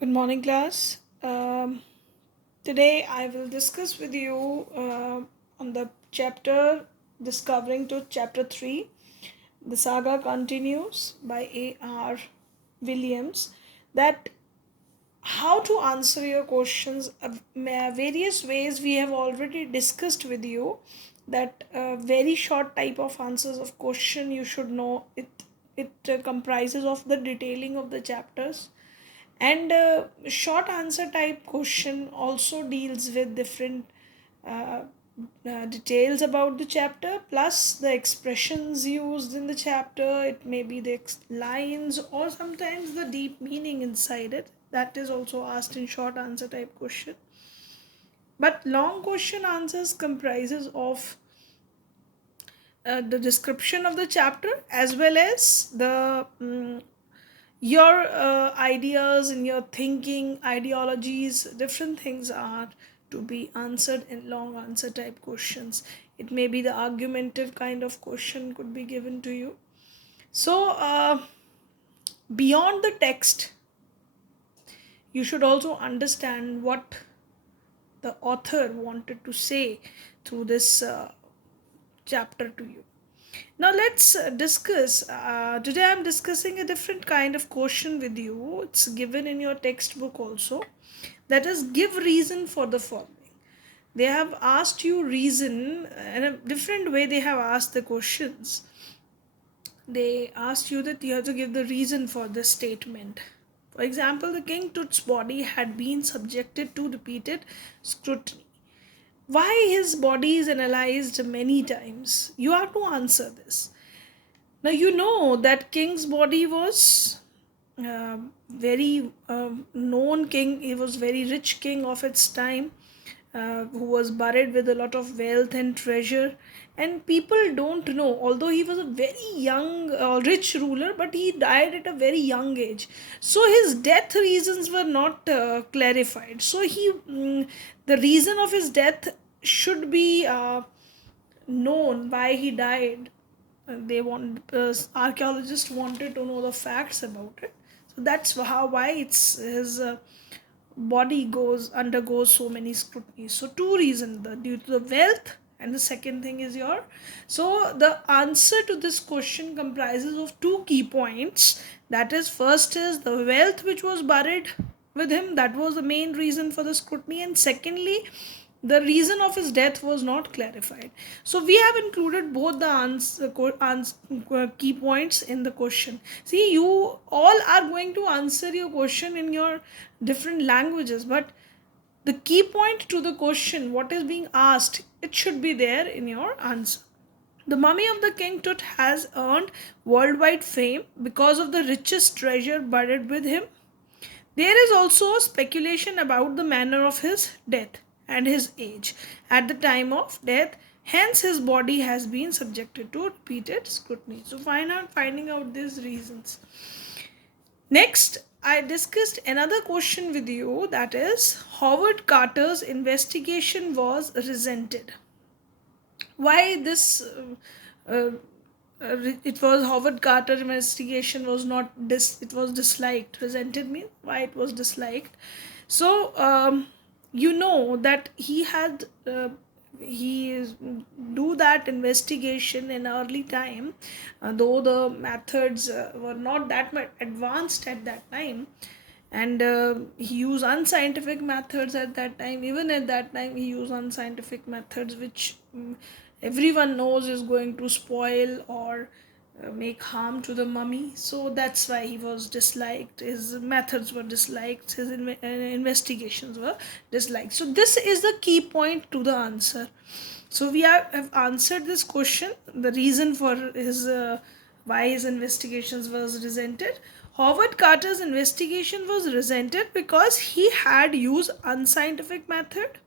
Good morning, class. Today I will discuss with you on the chapter Discovering to chapter 3. The saga continues by A.R. Williams. That how to answer your questions various ways we have already discussed with you that very short type of answers of question you should know it comprises of the detailing of the chapters and short answer type question also deals with different uh, details about the chapter plus the expressions used in the chapter. It may be the lines or sometimes the deep meaning inside it. That is also asked in short answer type question. But long question answers comprises of the description of the chapter as well as the your ideas and your thinking ideologies different things are to be answered in long answer type questions. It may be the argumentative kind of question could be given to you. So beyond the text you should also understand what the author wanted to say through this chapter to you. Now let's discuss. Today I'm discussing a different kind of question with you. It's given in your textbook also. That is, give reason for the following. They have asked you reason in a different way. They have asked the questions. They asked you that you have to give the reason for this statement. For example, the King Tut's body had been subjected to repeated scrutiny. Why his body is analyzed many times? You have to answer this. Now you know that king's body was very known king. He was very rich king of its time, who was buried with a lot of wealth and treasure. And people don't know, although he was a very young, rich ruler, but he died at a very young age. So his death reasons were not clarified. So the reason of his death should be known why he died. They want archaeologists wanted to know the facts about it. So that's how why it's his body goes undergoes so many scrutinies. So two reasons: the due to the wealth, and the second thing is your. So the answer to this question comprises of two key points. That is, first is the wealth which was buried with him. That was the main reason for the scrutiny, and secondly, the reason of his death was not clarified. So we have included both the key points in the question. See, you all are going to answer your question in your different languages, but the key point to the question, what is being asked, it should be there in your answer. The mummy of the King Tut has earned worldwide fame because of the richest treasure buried with him. There is also speculation about the manner of his death and his age at the time of death. Hence, his body has been subjected to repeated scrutiny. So, finding out these reasons. Next, I discussed another question with you, that is, Howard Carter's investigation was resented. Why this? Uh, it was Howard Carter investigation was not it was disliked. Resented means why it was disliked. So you know that he do that investigation in early time, though the methods were not that much advanced at that time, and he used unscientific methods at that time. Even at that time he used unscientific methods which everyone knows is going to spoil or make harm to the mummy. So that's why he was disliked, his methods were disliked, his investigations were disliked. So this is the key point to the answer. So we have answered this question, the reason for his why his investigations was resented. Howard Carter's investigation was resented because he had used unscientific method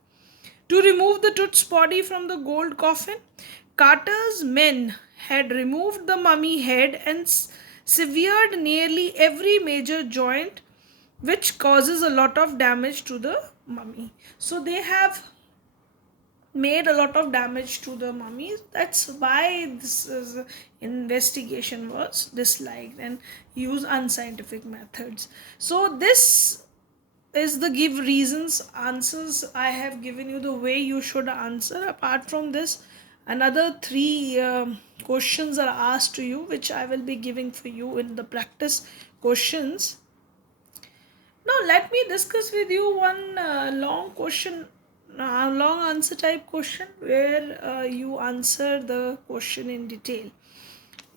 to remove the Tut's body from the gold coffin. Carter's men had removed the mummy head and severed nearly every major joint, which causes a lot of damage to the mummy. So they have made a lot of damage to the mummies. That's why investigation was disliked and use unscientific methods. So this is the give reasons answers. I have given you the way you should answer. Apart from this, another three questions are asked to you, which I will be giving for you in the practice questions. Now, let me discuss with you one long question, long answer type question, where you answer the question in detail.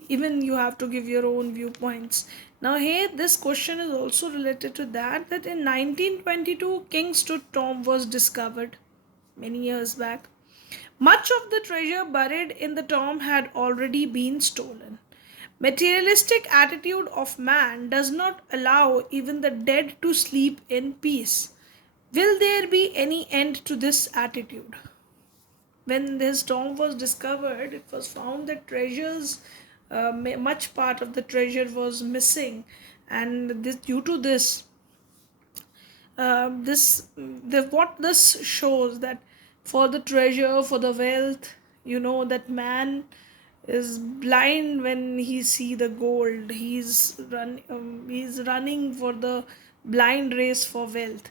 Even you have to give your own viewpoints. Now, here, this question is also related to that in 1922, King's Tut tomb was discovered many years back. Much of the treasure buried in the tomb had already been stolen. Materialistic attitude of man does not allow even the dead to sleep in peace. Will there be any end to this attitude? When this tomb was discovered, it was found that much part of the treasure was missing, and due to this, what this shows that for the treasure, for the wealth, that man is blind when he see the gold. He's running for the blind race for wealth,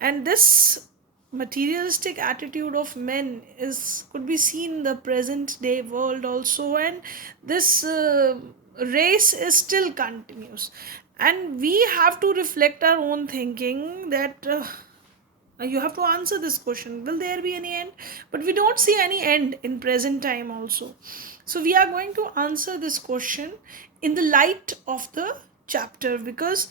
and this materialistic attitude of men is could be seen in the present day world also, and this race is still continues, and we have to reflect our own thinking that you have to answer this question, will there be any end? But we don't see any end in present time also. So we are going to answer this question in the light of the chapter, because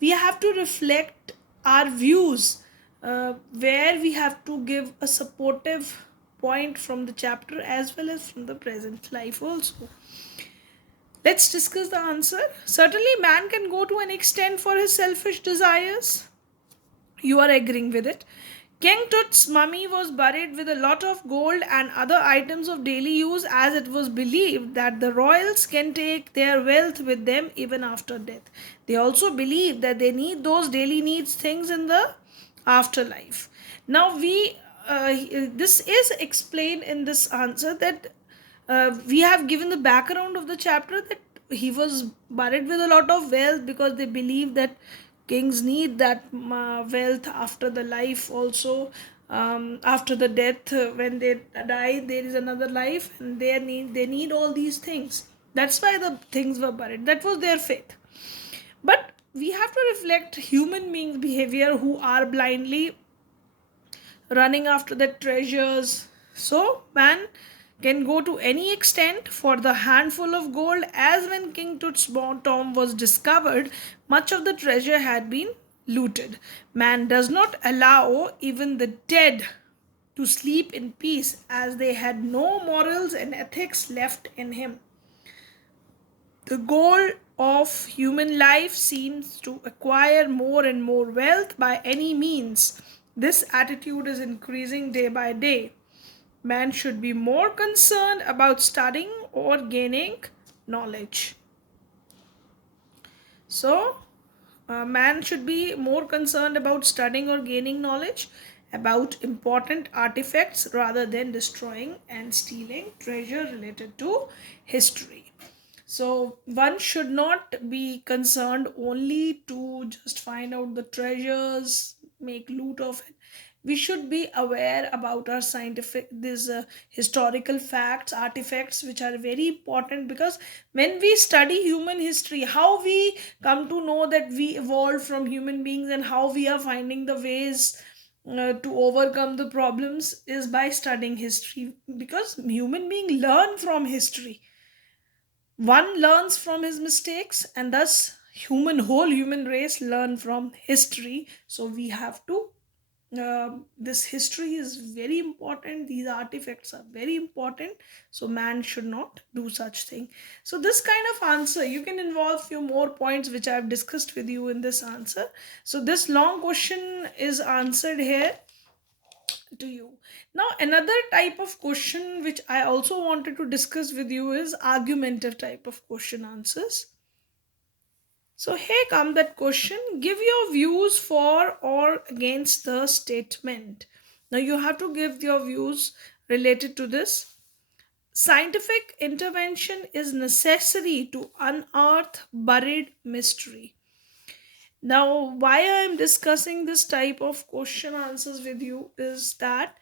we have to reflect our views, where we have to give a supportive point from the chapter as well as from the present life also. Let's discuss the answer. Certainly man can go to an extent for his selfish desires. You are agreeing with it. King Tut's mummy was buried with a lot of gold and other items of daily use, as it was believed that the royals can take their wealth with them even after death. They also believe that they need those daily needs things in the afterlife. Now, this is explained in this answer that we have given the background of the chapter that he was buried with a lot of wealth because they believe that kings need that wealth after the life also. After the death, when they die, there is another life, and they need all these things. That's why the things were buried. That was their faith. But we have to reflect human beings' behavior who are blindly running after the treasures. So, man can go to any extent for the handful of gold, as when King Tut's tomb was discovered, much of the treasure had been looted. Man does not allow even the dead to sleep in peace, as they had no morals and ethics left in him. The goal of human life seems to acquire more and more wealth by any means. This attitude is increasing day by day. Man should be more concerned about studying or gaining knowledge. So, man should be more concerned about studying or gaining knowledge about important artifacts rather than destroying and stealing treasure related to history. So one should not be concerned only to just find out the treasures, make loot of it. We should be aware about our scientific, these historical facts, artifacts, which are very important, because when we study human history, how we come to know that we evolved from human beings and how we are finding the ways to overcome the problems is by studying history, because human beings learn from history. One learns from his mistakes, and thus whole human race learn from history. So we have to this history is very important, these artifacts are very important, so man should not do such thing. So this kind of answer, you can involve few more points which I have discussed with you in this answer. So this long question is answered here to you. Now, another type of question which I also wanted to discuss with you is argumentative type of question answers. So, here come that question. Give your views for or against the statement. Now, you have to give your views related to this. Scientific intervention is necessary to unearth buried mystery. Now, why I am discussing this type of question answers with you is that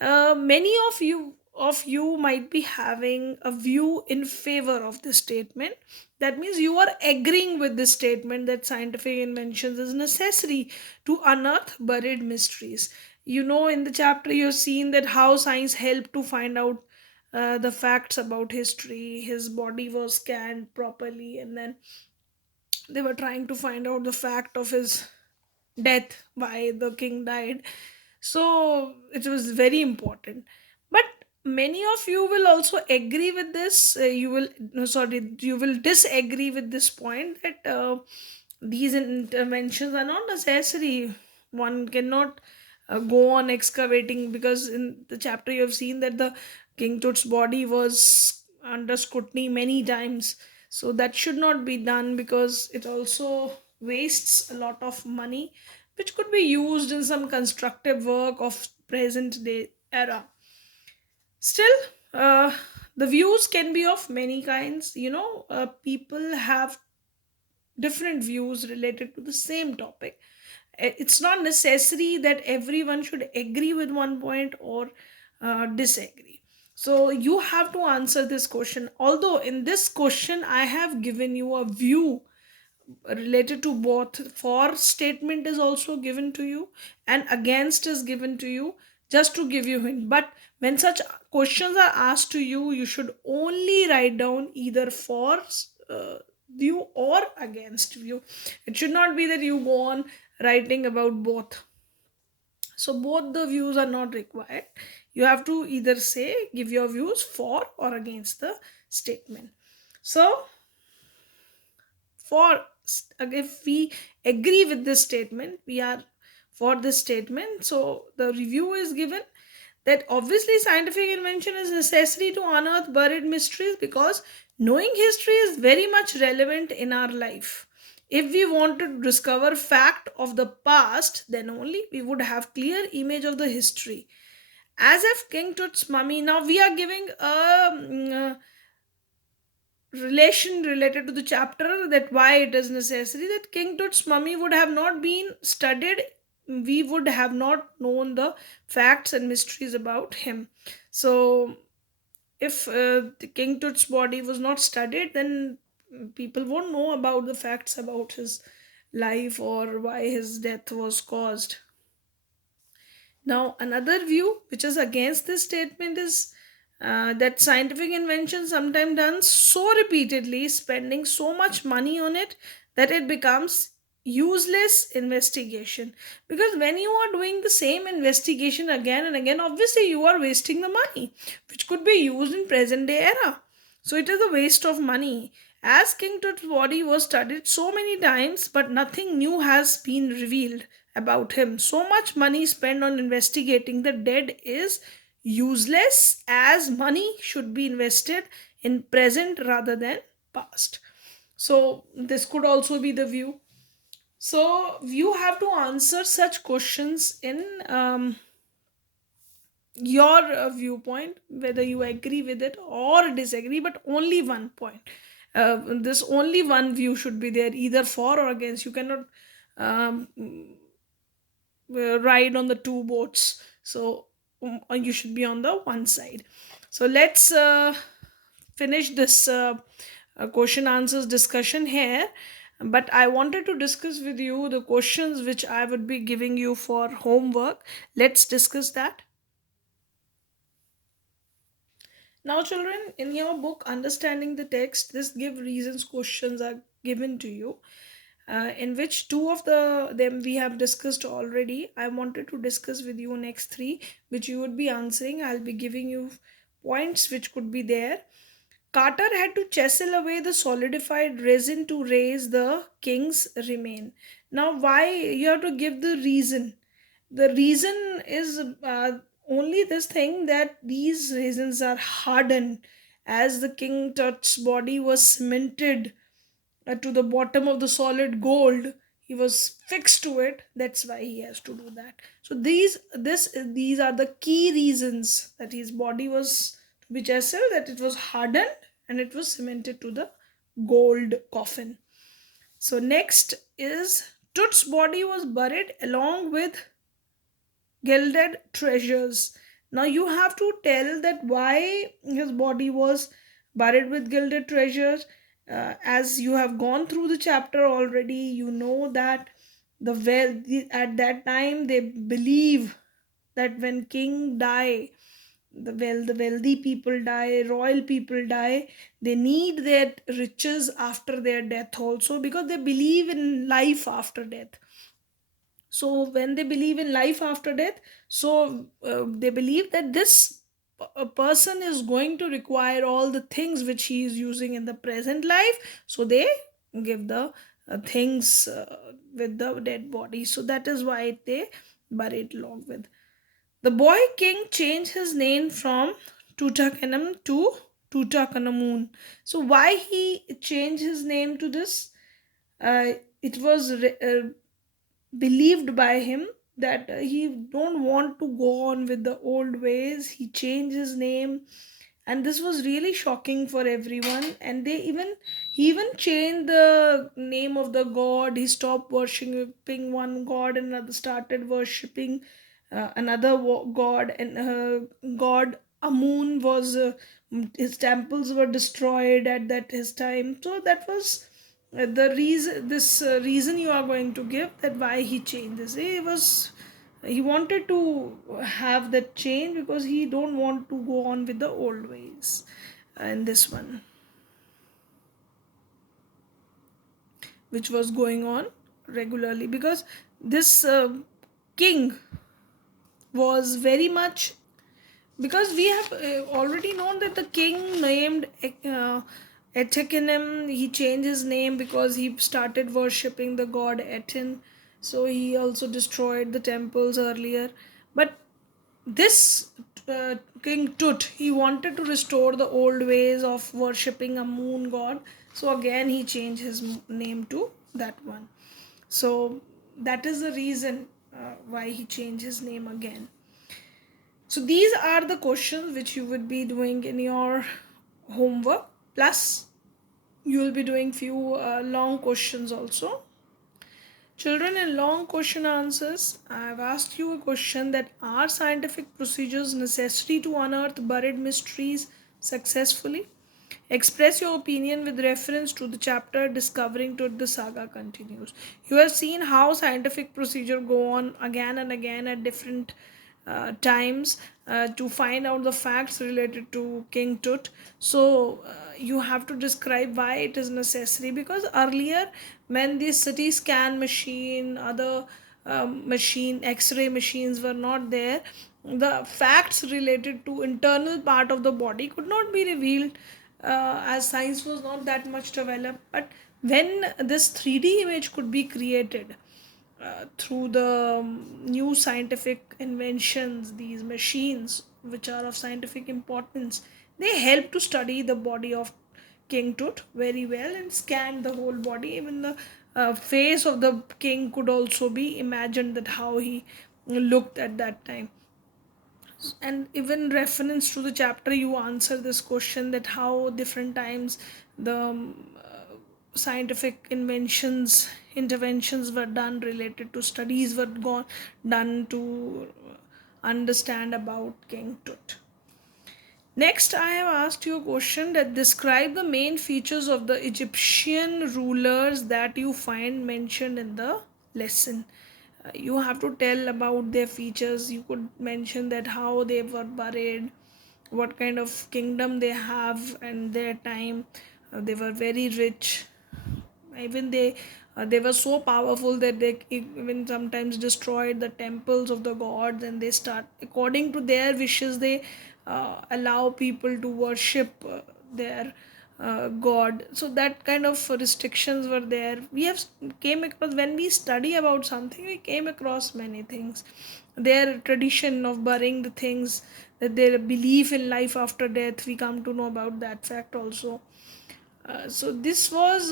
many of you might be having a view in favor of this statement. That means you are agreeing with this statement that scientific inventions is necessary to unearth buried mysteries. In the chapter you've seen that how science helped to find out the facts about history. His body was scanned properly, and then they were trying to find out the fact of his death, why the king died. So it was very important. But many of you will also agree with this. You will no, sorry, you will disagree with this point that these interventions are not necessary. One cannot go on excavating, because in the chapter you have seen that the King Tut's body was under scrutiny many times. So that should not be done, because it also wastes a lot of money which could be used in some constructive work of present day era. Still, the views can be of many kinds. People have different views related to the same topic. It's not necessary that everyone should agree with one point or disagree. So you have to answer this question. Although in this question I have given you a view related to both. For statement is also given to you and against is given to you, just to give you hint. But when such questions are asked to you, you should only write down either for view or against view. It should not be that you go on writing about both. So both the views are not required. You have to either say, give your views for or against the statement. So if we agree with this statement, we are for this statement. So the review is given that obviously scientific invention is necessary to unearth buried mysteries, because knowing history is very much relevant in our life. If we want to discover fact of the past, then only we would have clear image of the history. As if King Tut's mummy, now we are giving a relation related to the chapter, that why it is necessary that King Tut's mummy would have not been studied, we would have not known the facts and mysteries about him. So if the King Tut's body was not studied, then people won't know about the facts about his life or why his death was caused. Now, another view which is against this statement is that scientific invention sometimes done so repeatedly, spending so much money on it, that it becomes useless investigation. Because when you are doing the same investigation again and again, obviously you are wasting the money which could be used in present day era. So it is a waste of money. As King Tut's body was studied so many times, but nothing new has been revealed about him. So much money spent on investigating the dead is useless, as money should be invested in present rather than past. So this could also be the view. So you have to answer such questions in your viewpoint, whether you agree with it or disagree, but only one point. This only one view should be there, either for or against. You cannot um, ride on the two boats. So you should be on the one side. So let's finish this question answers discussion here. But I wanted to discuss with you the questions which I would be giving you for homework. Let's discuss that. Now, children, in your book, Understanding the Text, this give reasons questions are given to you, in which two of them we have discussed already. I wanted to discuss with you next three, which you would be answering. I'll be giving you points which could be there. Carter had to chisel away the solidified resin to raise the king's remain. Now, why you have to give the reason? The reason is only this thing, that these raisins are hardened, as the King Tut's body was cemented to the bottom of the solid gold. He was fixed to it. That's why he has to do that. So these are the key reasons that his body was to be chiseled, that it was hardened and it was cemented to the gold coffin. So next is Tut's body was buried along with gilded treasures. Now you have to tell that why his body was buried with gilded treasures. As you have gone through the chapter already, you know that at that time they believe that when king die, the wealthy people die, royal people die, they need their riches after their death also, because they believe in life after death. So when they believe in life after death, so they believe that this a person is going to require all the things which he is using in the present life, so they give the things with the dead body. So that is why they buried along with. The boy king changed his name from Tutankhamun to Tutankhamun. So why he changed his name to this? It was believed by him that he don't want to go on with the old ways. He changed his name, and this was really shocking for everyone. And he even changed the name of the god. He stopped worshipping one god and another started worshipping another god. And god Amun was his temples were destroyed at that his time. So that was the reason, this reason you are going to give, that why he changed this. He wanted to have that change because he don't want to go on with the old ways. And this one which was going on regularly, because this king was very much, because we have already known that the king named Etekinim, he changed his name because he started worshipping the god Etin. So he also destroyed the temples earlier. But this King Tut, he wanted to restore the old ways of worshipping a moon god. So again, he changed his name to that one. So that is the reason why he changed his name again. So these are the questions which you would be doing in your homework. Plus, you will be doing few long questions also. Children, in long question answers, I have asked you a question that are scientific procedures necessary to unearth buried mysteries successfully? Express your opinion with reference to the chapter Discovering Truth. The saga continues. You have seen how scientific procedure go on again and again at different times to find out the facts related to King Tut. So you have to describe why it is necessary, because earlier when the CT scan machine, other machine, X-ray machines were not there, the facts related to internal part of the body could not be revealed, as science was not that much developed. But when this 3D image could be created through the new scientific inventions, these machines which are of scientific importance, they help to study the body of King Tut very well and scan the whole body. Even the face of the king could also be imagined, that how he looked at that time. And even reference to the chapter, you answer this question, that how different times the scientific inventions, interventions were done, related to studies were done to understand about King Tut. Next, I have asked you a question that describe the main features of the Egyptian rulers that you find mentioned in the lesson. You have to tell about their features. You could mention that how they were buried, what kind of kingdom they have, and their time. They were very rich. Even they were so powerful that they even sometimes destroyed the temples of the gods, and they start, according to their wishes, they allow people to worship their god. So that kind of restrictions were there. We have came across, when we study about something, we came across many things. Their tradition of burying the things, that their belief in life after death, we come to know about that fact also. So this was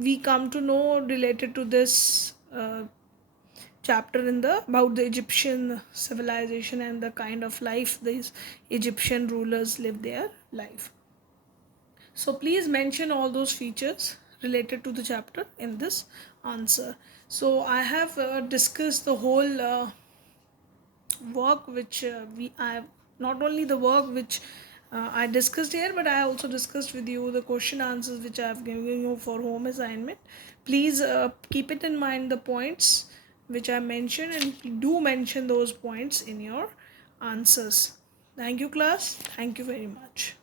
we come to know related to this chapter in the about the Egyptian civilization and the kind of life these Egyptian rulers live their life. So please mention all those features related to the chapter in this answer. So I have discussed the whole work which we I have, not only the work which I discussed here, but I also discussed with you the question answers which I have given you for home assignment. Please keep it in mind the points which I mentioned, and do mention those points in your answers. Thank you, class. Thank you very much.